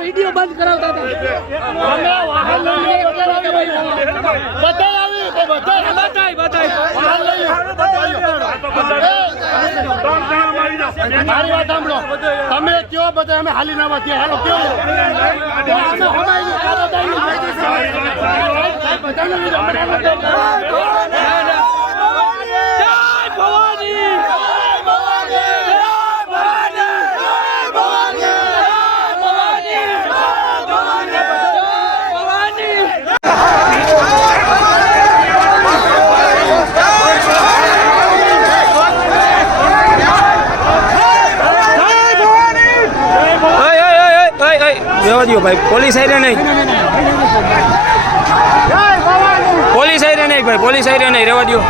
video બંધ કરાવતા હતા અમે વાહન લઈને મારી વાત સાંભળો તમે કયો બધા અમે હાલી ના વાત હાલો કયો दियो भाई पुलिस आई रहे नहीं पुलिस आई रहे नहीं भाई पुलिस आई रहे नहीं रेवा दियो